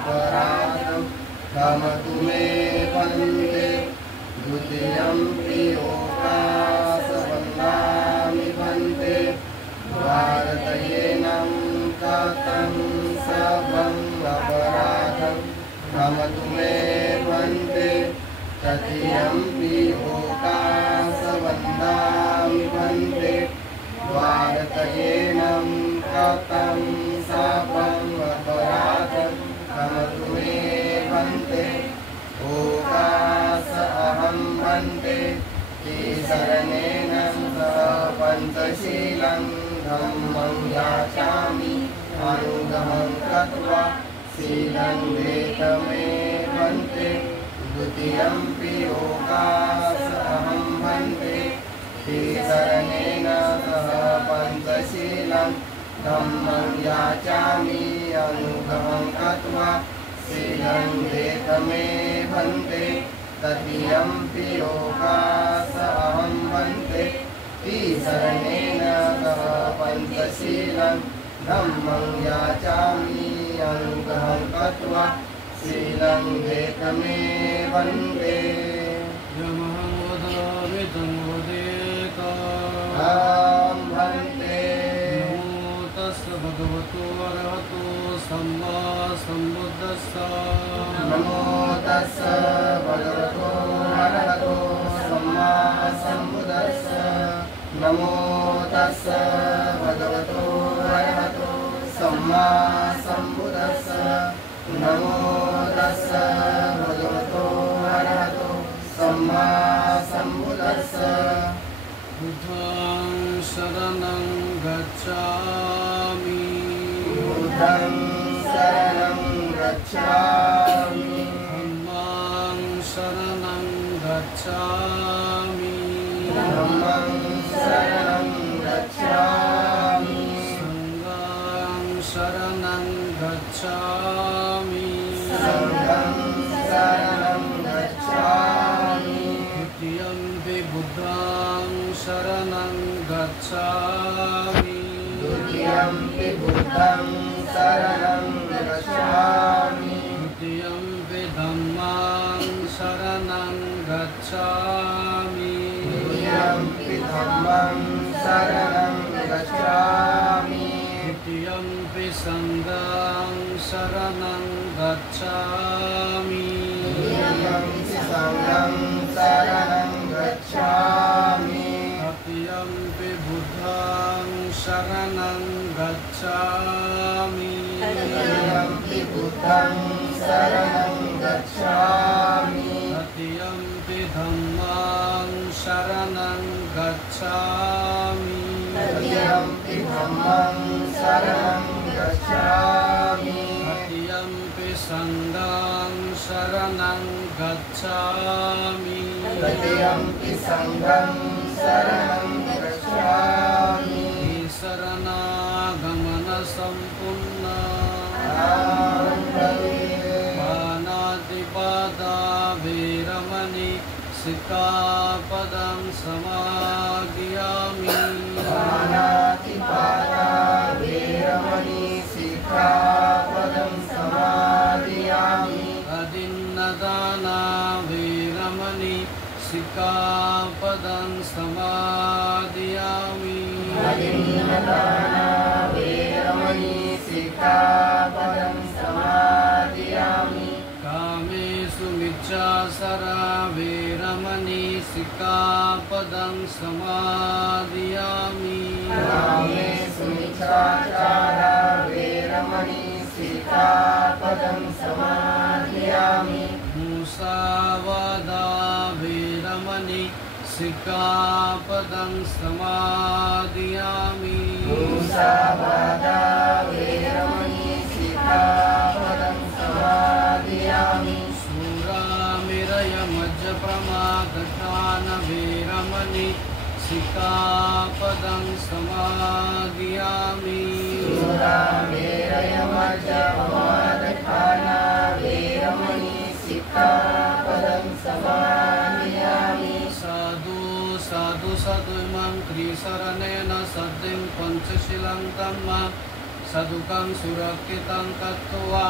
अपराधं क्षमतु मे वन्दे द्वितीयम्पि लोकासवन्दामि वन्दे भारतयेनं कृतं सर्वम् अपराधं क्षमतु मे वन्दे तृतीयम्पि लोकासवन्दामि वन्दे भारतयेनं कृतं सर्वम् अपराधं क्षमतु मे वन्दे ओकास अहं वन्दे केसरणेन सह पञ्चशीलं धम्मं याचामि अनुगमं कृत्वा शीलं वेदमे वन्दे द्वितीयम्पि ओकास अहं वन्दे केसरणेन सह पञ्चशीलं धम्मं याचामि अनुगमं कृत्वा शीलं वेदमे वन्दे तृतीयम्पि लोकास अहं वन्दे केसरणेन सह पञ्चशीलं धम्मं याचामि अनुगमं कृत्वा शीलं वेदमे वन्दे वन्दे नमो तस्य भगवतो अरहतो सम्मा सम्बुद्धस्स नमो तस्य भगवतो अरहतो सम्मा सम्बुद्धस्स नमो तस्य भगवतो अरहतो सम्मा सम्बुद्धस्स नमो तस्य भगवतो अरहतो सम्मा सम्बुद्धस्स बुद्धं शरणं गच्छामि बुद्धं शरणं गच्छामि धम्मं शरणं गच्छामि धम्मं शरणं गच्छामि संघं शरणं गच्छामि संघं शरणं गच्छामि द्वितीयम्पि बुद्धं शरणं गच्छामि द्वितीयम्पि बुद्धं शरणं गच्छामि द्वितीयम्पि धम्मं शरणं गच्छामि द्वितीयम्पि धम्मं शरणं गच्छामि द्वितीयम्पि संघं शरणं गच्छामि द्वितीयम्पि संघं शरणं गच्छामि तृतीयम्पि बुद्धं शरणं गच्छामि तृतीयम्पि बुद्धं शरणं गच्छामि तृतीयम्पि धम्मं शरणं गच्छामि तृतीयम्पि धम्मं शरणं गच्छामि तृतीयम्पि संघं शरणं गच्छामि तृतीयम्पि संघं शरणं गच्छामि शरणागमनसम्पूर्ण पानातिपाता वीरमणि सिक्खापदं समादियामि पानातिपाता वीरमणि सिक्खापदं समादियामि अदिन्नदाना वीरमणि सिक्खापदं समादियामि अदिन्नदाना वीरमणि सिक्खापदं समादियामि कामेषु मिच्छासरा वीरमणि सिक्खापदं समादियामि कामेषु मिच्छाचारा वीरमणि सिक्खापदं समादियामि मुसावादा वीरमणि सिक्खापदं समादियामि मुसावादा वीरमणि सिक्खापदं समादियामि शूरामिरयमज्जप्रमाददान वीरमणि सिक्खापदं समादियामि शूरामिरयमज्जप्रमाददान वीरमणि सिक्खापदं समादियामि साधु साधु साधु इमं त्रिशरणेन सद्यं पंचशीलं धम्मं सदुकं सुरक्षितं कृत्वा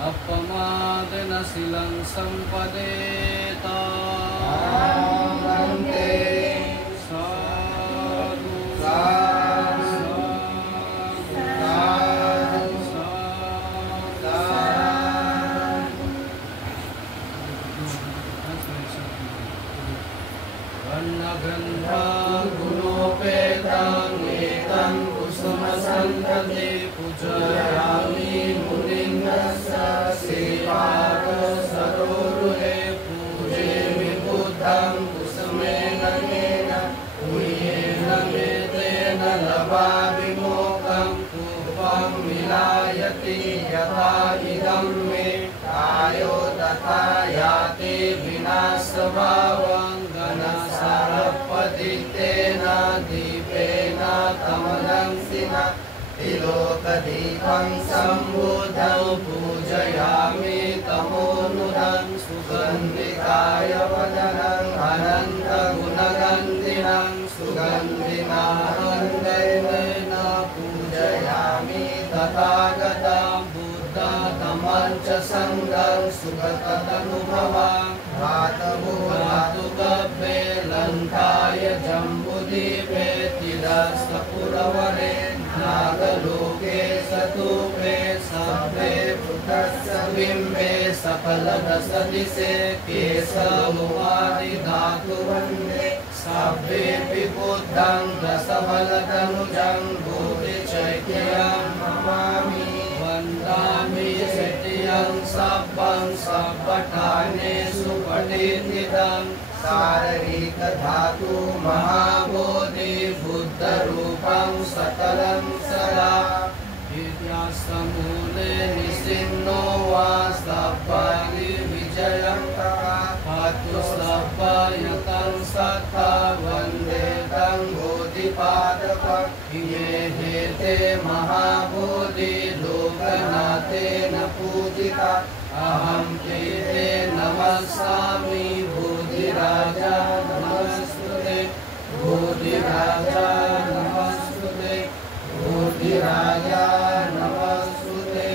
अपमादेन शीलं सम्पदेता आमन्ते साधु साधु साधु साधु वर्णगन्धा गुणोपेतं एतं कुसुमसन्तते पूजयामि मुनिन्दस्य सेवाक सरोरुहे पूजेमि बुद्धं कुसुमेन तेन पुण्येन मेतेन लभामि मोक्षं पूर्वं विलायति यथा इदं मे कायो तथा याति विनाशभावं घनसारपतितेन दीपेन कमलंसिना तिलोकदीपं सम्बुद्धं पूजयामि तमोनुदं सुगन्धिकाय वदनं अनन्तगुणगन्धिनं सुगन्धिनानन्देन पूजयामि तथागतं बुद्धतमं च सङ्गं सुगततनुभवां भातुकव्ये लङ्काय जम्बुद्वीपे तिरस्पुरवरे नागलोके सतूपे सभ्ये बुद्धस्य बिम्बे सकलदशदिशे केशमुवादिधातुवन्दे सभ्येऽपि बुद्धं दशबलतनुजं बोधिचैत्यं नमामि वन्दामि चैत्यं सब्बं सब्बठानेषु पठितिदं शारीरिकधातु महाबोधि बुद्धरूपं सकलं सदा विद्यासमूले निसिन्नो वा सब्बानि विजयं पातु सब्बायतं सत्ता वन्दे तं बोधिपादपम् इमे हेते महाबोधि लोकनाथेन पूजिता अहं ते नमस्यामि बोधिराजा नमस्तुते बोधिराजा नमस्तुते बोधिराजा नमस्तुते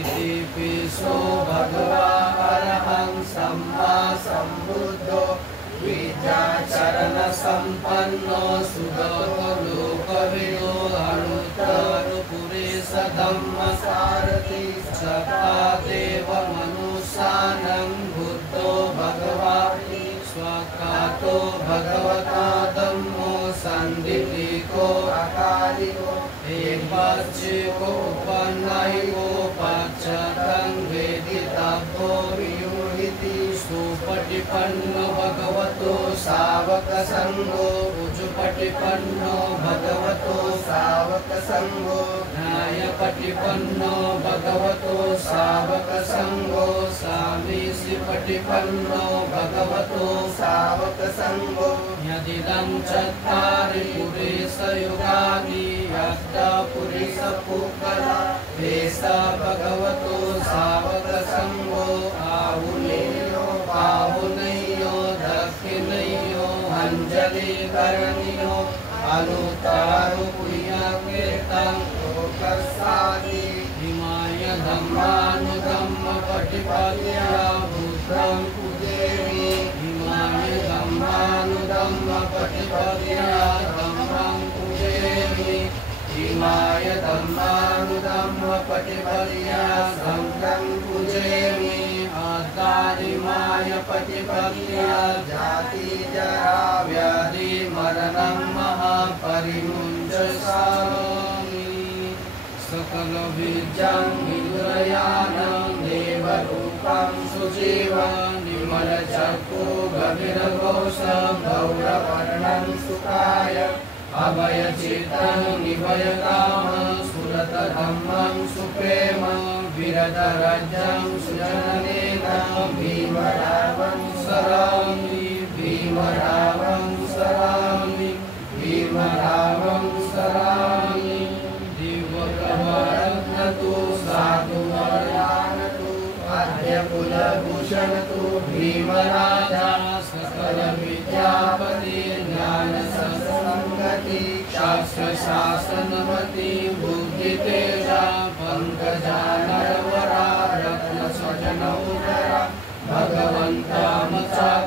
इति पिशो भगवा अरहं सम्मा सम्बुद्धो विद्याचरणसम्पन्नो सुगतो लोकविदो अनुत्तरपुरेशधम्मसारथि सपादेवमनुष्यानं बुद्धो भगवाति स्वकातो भगवता धम्मो सन्दिलिको अकालिको एकपक्षिको उपनयिको पश्चातं वेदितव्यो वियुहिति सुपटिपन्नो भगवतो सावकसङ्गो उजुपटिपन्नो भगवतो सावकसङ्गो न्यायपटिपन्नो भगवतो सावकसङ्गो सामीशिपटिपन्नो भगवतो सावकसङ्गो यदिदं चत्वारि पुरेशयुगानि यद्पुरुषपुगला एष भगवतो सावकसङ्गो आहुनेयो बाहुनेयो दक्षिणेयो अञ्जलिकरणीयो अनुत्तरपुण्यकीर्तं लोकसादि इमाय धम्मानुधम्मपटिपद्या बुद्धं पूजयामि इमाय धम्मानुधम्मपटिपद्या धम्मं पूजयामि इमाय धम्मानुधम्मपटिपद्या संघं पूजयामि आदारिमाय पटिपद्या जाति जरा व्याधि मरणं महापरिमुञ्चसामि सकलविद्यां विद्यानं देवरूपं सुजीवं निर्मलचक्षु गभीरघोषं गौरवर्णं सुखाय अभयचित्तं निभयकामं सुरतधम्मं सुप्रेम विरतराज्यं सुजननेन भीमरावं सरामि भीमरावं सरामि भीमरावं सरामि दिव्यप्रवरत्नतु साधुवर्यानतु आद्यकुलभूषणतु भीमराजा सकलविद्यापति ज्ञानसंसङ्गति शास्त्रशासनमति बुद्धितेजा पङ्कजा नरवरा भजनौदरा भगवंता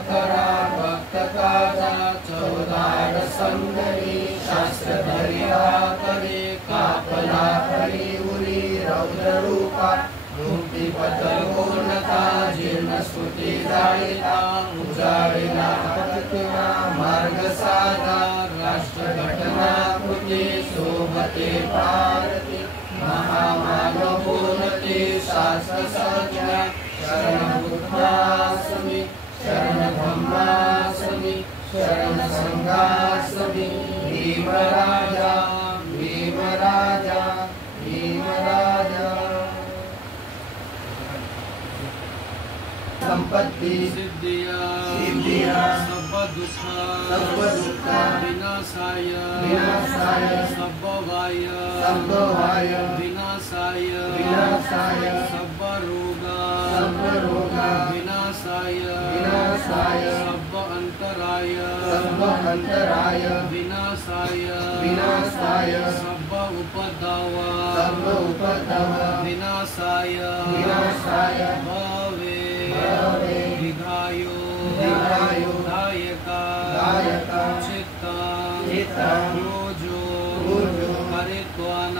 करा भक्त काजा चौदार संगरी शास्त्र धरिया करे कापला हरी उरी रौद्र रूपा मुक्ती पतलोनता जीर्ण स्मृती जाळीला उजाळीला पतकिवा मार्ग साधा राष्ट्र घटना कृती शोभते भारती महामानवपूर्णते शास्त्र सज्ञा शरण बुद्धास्मि शरण धम्मास्मि शरण संघास्मि भीमराजा भीमराजा भीमराजा संपत्ति सिद्धिया सब दुख विनाशाय सब वाय विनाशाय सब रोग विनाशाय सब अंतराय विनाशाय सब उपद्रव विनाशाय भवे दीर्घायु दायका चित्ता रोजो परित्राण